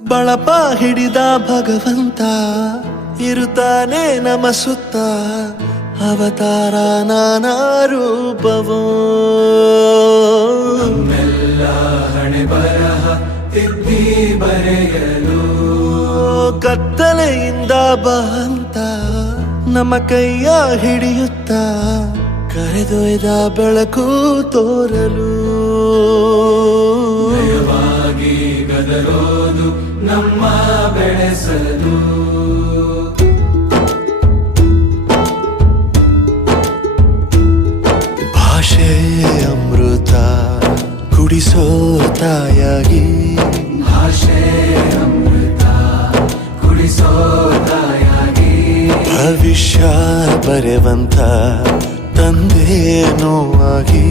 ಬಳಪ ಹಿಡಿದ ಭಗವಂತ ಇರುತ್ತಾನೆ ನಮ ಸುತ್ತ, ಅವತಾರ ನಾನಾ ರೂಪವೋ. ನಮ್ಮೆಲ್ಲ ಹಣೆ ಬರಹ ತಿದ್ದಿ ಬರೆಯಲು ಕತ್ತಲೆಯಿಂದ ಬಂತ ನಮ್ಮ ಕೈಯ ಹಿಡಿಯುತ್ತ, ಕರೆದೊಯ್ದ ಬೆಳಕು ತೋರಲು. ಭಯವಾಗಿ ಗದರೋದು ನಮ್ಮ ಬೆಳೆಸಲು. ಭಾಷೆ ಅಮೃತ ಕುಡಿಸೋ ತಾಯಾಗಿ, ಭಾಷೆ ಅಮೃತ ಕುಡಿಸೋ ತಾಯಾಗಿ, ಭವಿಷ್ಯ ಬರೆವಂತ ತಂದೆ ನೋವಾಗಿ.